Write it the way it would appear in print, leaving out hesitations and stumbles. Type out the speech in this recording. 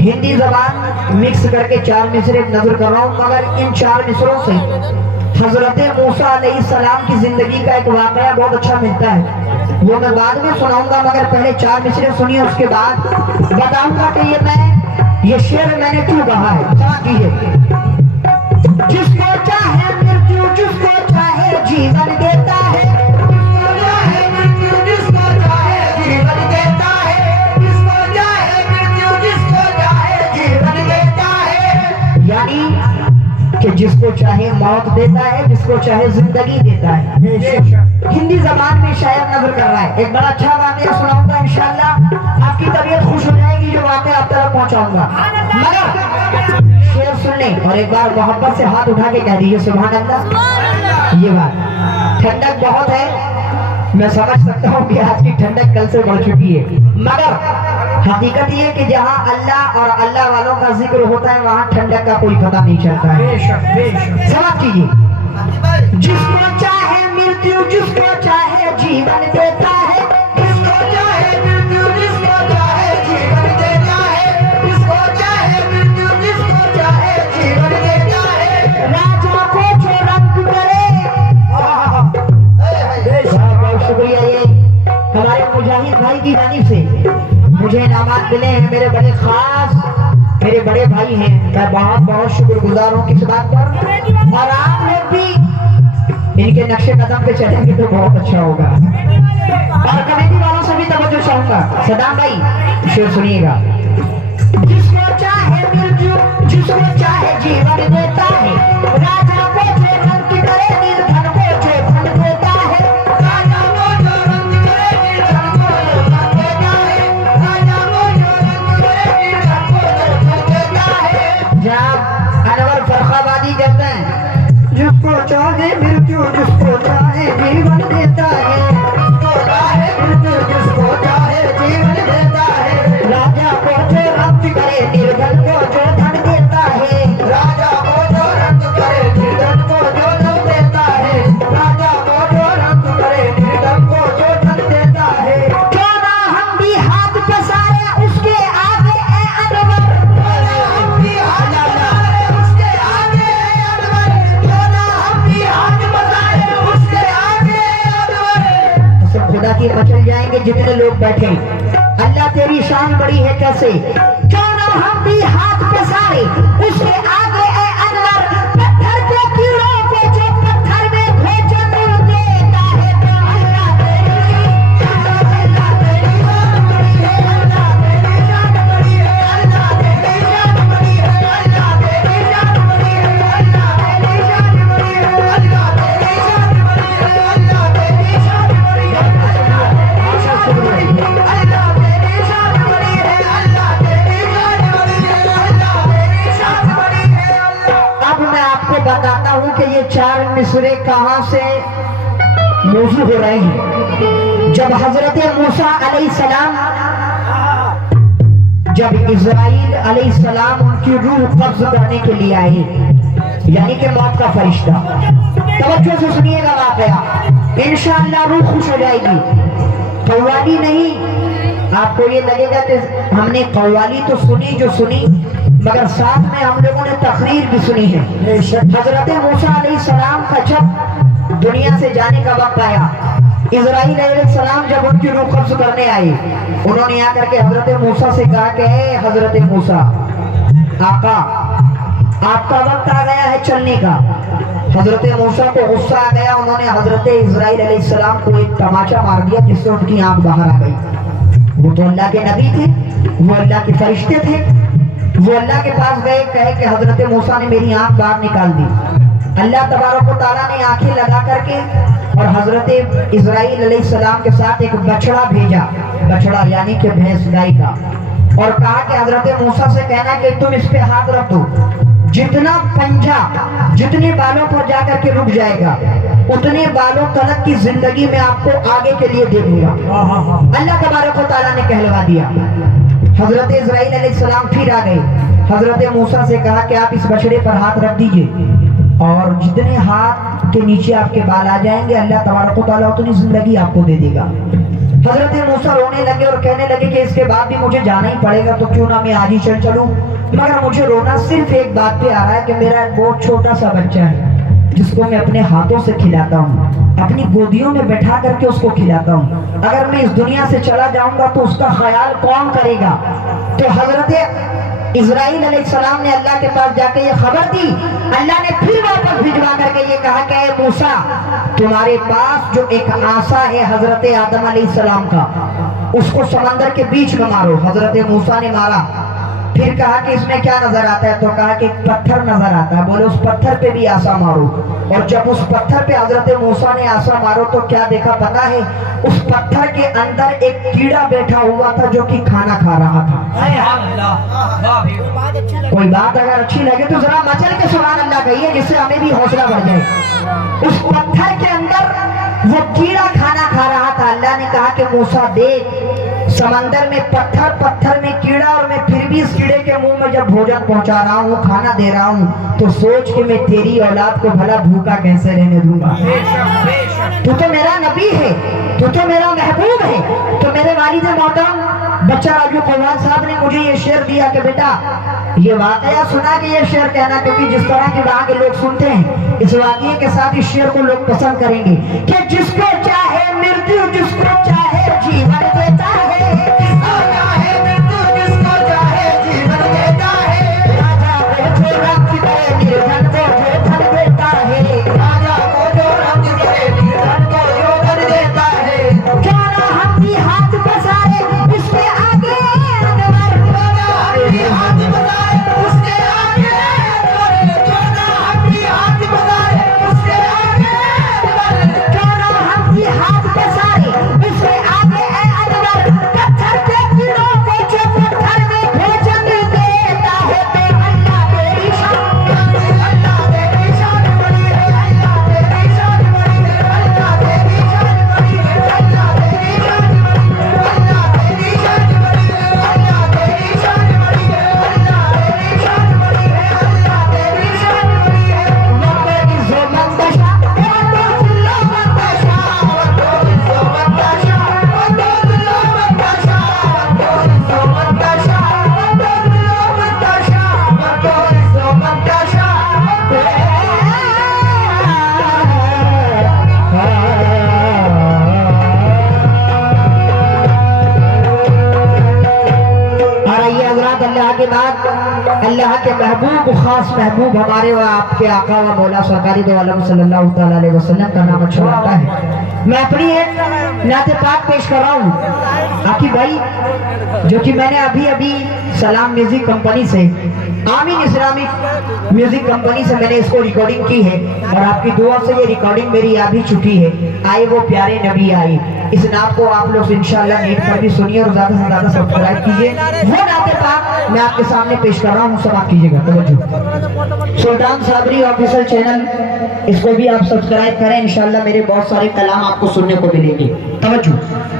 हिंदी जबान मिक्स करके 4 मिसरे नजर कर रहा हूँ, मगर इन 4 मिसरों से हजरत मूसा अलैहिस्सलाम की जिंदगी का एक वाकया बहुत अच्छा मिलता है। वो मैं बाद में सुनाऊंगा, मगर पहले 4 मिसरे सुनिए, उसके बाद बताऊंगा कि ये शेर मैंने क्यों कहा है। समझिए, जिसको चाहे मृत्यु, जिसको चाहे जीवन देता है, जिसको चाहे मृत्यु, जिसको चाहे जीवन देता है, जिसको चाहे मृत्यु, जिसको चाहे जीवन देता है। यानी कि जिसको चाहे मौत देता है, जिसको चाहे जिंदगी देता है। हिंदी जबान में शायर नजर कर रहा है। एक बड़ा अच्छा वाकया सुनाऊंगा, इंशाल्लाह आपकी तबीयत खुश हो जाएगी जो वाकया आप तक पहुंचाऊंगा। मगर शेर सुन लें और एक बार मोहब्बत से हाथ उठा के कह दीजिए सुभान अल्लाह। ये बात ठंडक बहुत है, मैं समझ सकता हूँ कि आज की ठंडक कल से बढ़ चुकी है, मगर हकीकत ये कि जहाँ अल्लाह और अल्लाह वालों का जिक्र होता है वहाँ ठंडक का कोई पता नहीं चलता है। समझ कीजिए, जिसको चाहे मृत्यु, जिसको चाहे जीवन देता है, जिसको चाहे मृत्यु, जिसको चाहे जीवन देता है, जिसको चाहे मृत्यु, जिसको चाहे जीवन देता है। राजा को जो रंग करे, बहुत शुक्रिया। ये हमारे मुजाहिद भाई की जानिब से मुझे इनामात मिले हैं, मेरे बड़े खास मेरे बड़े भाई हैं, मैं बहुत बहुत शुक्रगुजार हूँ किस बात पर। और आप लोग भी इनके नक्शे कदम पे चलेंगे तो बहुत अच्छा होगा। और कमेटी वालों से भी तवज्जो चाहूंगा। सदाम भाई शेर सुनिएगा, जिसको चाहे मृत्यु, जिसको चाहे जीवन देता है, राजा को जो रंग करे, निर्धन को जो धन देता है, राजा को जो रंग करे, निर्धन को जो धन देता है, राजा को जो रंग करे, निर्धन को जो धन देता है। जब अनवर फरखाबादी कहते हैं, जिसको चाहे मृत्यु, जिसको चाहे जीवन देता है, जिसको चाहे मृत्यु, जिसको चाहे जीवन देता है, राजा को जो रंग करे, निर्धन को जो धन देता है, राजा को जो रंग करे, निर्धन को जो धन देता है, राजा को जो रंग करे, निर्धन को जो धन देता है। क्यों ना हम भी हाथ पसारे उसके आगे ए अनवर, क्यों ना हम भी हाथ पसारे उसके आगे ए अनवर, क्यों ना हम भी हाथ पसारे उसके आगे ए अनवर। सब खुदा की मचल जाएंगे जितने लोग बैठे। अल्लाह तेरी शान बड़ी है कैसे, क्यों ना हम भी हाथ पसारे उसके आगे ए अनवर, पत्थर के कीड़ों को जो पत्थर में भोजन देता है। तो अल्लाह तेरी, अल्लाह तेरी शान बड़ी है, अल्लाह तेरी शान बड़ी है, अल्लाह तेरी शान बड़ी है, अल्लाह तेरी शान बड़ी है, अल्लाह तेरी शान बड़ी है, अल्लाह तेरी शान बड़ी है, अल्लाह तेरी शान बड़ी है, अल्लाह तेरी शान बड़ी है, अल्लाह तेरी शान बड़ी है, अल्लाह तेरी शान बड़ी है, अल्लाह तेरी शान बड़ी है, अल्लाह। अब मैं आपको बताता हूँ कि ये 4 मिसरे कहाँ से मौजू हो रहे हैं। जब हजरत मूसा अलैहिस्सलाम, जब इज़राइल अलैहिस्सलाम उनकी रूह कब्ज करने के लिए आए, यानी कि मौत का फरिश्ता, तवज्जो से सुनिएगा वाकया, इंशाअल्लाह रूह खुश हो जाएगी। कव्वाली नहीं, आपको ये लगेगा कि हमने कव्वाली तो सुनी जो सुनी, मगर साथ में हम लोगों ने तकरीर भी सुनी है। हजरत मूसा अलैहिस्सलाम का जब दुनिया से जाने का वक्त आया, इज़राइल अलैहिस्सलाम जब उनकी रूह कब्ज करने आए, उन्होंने आकर के हजरत मूसा से कहा कि ए हजरत मूसा, आका आपका वक्त आ गया है चलने का। हजरत मूसा को गुस्सा आ गया, उन्होंने हजरत इज़राइल अलैहिस्सलाम को एक तमाचा मार दिया जिससे उनकी आंख बाहर आ गई। वो तो अल्लाह के नबी थे, वो अल्लाह के फरिश्ते थे, वो अल्लाह के पास गए, कहे कि हजरत मूसा ने मेरी आंख बाहर निकाल दी। अल्लाह तबारक व तआला ने आंखें लगा करके और हजरत इज़राइल अलैहिस्सलाम के साथ एक बछड़ा भेजा, बछड़ा यानी कि भैंस गाय का, और कहा कि हजरत मूसा से कहना कि तुम इस पे हाथ रख दो, जितना पंजा जितने बालों पर जाकर के रुक जाएगा उतने बालों तलक की जिंदगी में आपको आगे के लिए दे दूंगा। अल्लाह तबारक व तआला ने कहलवा दिया। हजरत इज़राइल अलैहिस्सलाम फिर आ गए, हजरत मूसा से कहा कि आप इस बछड़े पर हाथ रख दीजिए और जितने हाथ के नीचे आपके बाल आ जाएंगे अल्लाह तबारक व तआला उतनी जिंदगी आपको दे देगा। हजरत मूसा रोने लगे और कहने लगे कि इसके बाद भी मुझे जाना ही पड़ेगा, तो क्यों ना मैं आज ही चल चलूं। मगर मुझे रोना सिर्फ एक बात पे आ रहा है कि मेरा एक बहुत छोटा सा बच्चा है जिसको मैं अपने हाथों से खिलाता हूँ, अपनी गोदियों में बैठा करके उसको खिलाता हूँ। अगर मैं इस दुनिया से चला जाऊंगा तो उसका ख्याल कौन करेगा। तो हजरत इस्राइल अलैहिस्सलाम ने अल्लाह के पास जाके ये खबर दी। अल्लाह ने फिर वापस भिजवा करके ये कहा कि ए मूसा, तुम्हारे पास जो एक आसा है हजरत आदम अलैहिस्सलाम का, उसको समंदर के बीच में मारो। हजरत मूसा ने मारा। फिर कहा कि इसमें क्या नजर आता है, तो कहा कि एक पत्थर नजर आता है। बोले उस पत्थर पे भी आसा मारो। और जब उस पत्थर पे हजरत मूसा ने आसा मारो तो क्या देखा पता है, उस पत्थर के अंदर एक कीड़ा बैठा हुआ था जो कि खाना खा रहा था। कोई बात अगर अच्छी लगे तो जरा मचल के सुभान अल्लाह कहिए, जिससे हमें भी हौसला बढ़ जाए। उस पत्थर के अंदर वो कीड़ा खाना खा रहा था। अल्लाह ने कहा कि मूसा देख, समंदर में पत्थर, पत्थर में कीड़ा, और मैं फिर भी इस कीड़े के मुंह में जब भोजन पहुंचा रहा हूँ, खाना दे रहा हूँ, तो सोच कि मैं तेरी औलाद को भला भूखा कैसे रहने दूंगा। तू तो मेरा नबी है, तू तो मेरा महबूब है। तो मेरे वालिद मोहतरम बच्चा राजू पहलवान साहब ने मुझे ये शेर दिया कि बेटा ये वाकया सुना कि ये शेर कहना, क्योंकि जिस तरह के वहां के लोग सुनते हैं इस वाकये के साथ इस शेर को लोग पसंद करेंगे कि जिसको चाहे मृत्यु, जिसको चाहे जीवन देता है, जिसको चाहे मृत्यु, जिसको चाहे जीवन देता है, राजा को जो रंग दे निर्धन को जो धन देता है, राजा को जो रंग दे निर्धन को जो धन देता है, क्यों ना हम भी हाथ पसारे उसके आगे अनवर, हाथ पसारे उसके आगे अनवर, क्यों ना हम भी हाथ पसारे उसके आगे अनवर, क्यों ना हम भी हाथ पसारे उसके आगे अनवर, पत्थर के कीड़ों को जो पत्थर में भोजन देता है, तो अल्लाह तेरी शान, अल्लाह तेरी शान बड़ी है, अल्लाह तेरी शान बड़ी है, अल्लाह तेरी शान बड़ी है, अल्लाह तेरी शान बड़ी है, अल्लाह तेरी शान बड़ी है, अल्लाह तेरी शान बड़ी है, अल्लाह तेरी शान बड़ी है, अल्लाह तेरी शान बड़ी है। वक़्त इज़्ज़ो मंदशा वक़्त ज़िल्लो मंदशा वक़्त इज़्ज़ो मंदशा वक़्त ज़िल्लो मंदशा वक़्त इज़्ज़ो मंदशा वक़्त ज़िल्लो मंदशा वक़्त इज़्ज़ो मंदशा। और ये हज़रात अल्लाह के बाद अल्लाह के महबूब, खास महबूब हमारे व आपके आका व मौला सरकारी दो आलम सल्लल्लाहु तआला अलैहि वसल्लम का नाम अच्छा आता है। मैं अपनी एक नाते पाक पेश कर रहा हूँ आकिब भाई, जो कि मैंने अभी अभी सलाम म्यूजिक कंपनी से, आमीन इस्लामिक म्यूजिक कंपनी से मैंने इसको रिकॉर्डिंग की है, और आपकी दुआ से ये रिकॉर्डिंग मेरी आ भी चुकी है। आए वो प्यारे नबी आए, इस नाम को आप लोग इंशाल्लाह नेट पर भी सुनिए और ज्यादा से ज्यादा सब्सक्राइब कीजिए। वो नाते पाक मैं आपके सामने पेश कर रहा हूँ, समाप्त कीजिएगा। तवज्जो, सुल्तान साबरी ऑफिशियल चैनल, इसको भी आप सब्सक्राइब करें। इंशाल्लाह मेरे बहुत सारे कलाम आपको सुनने को मिलेंगे। तवज्जो।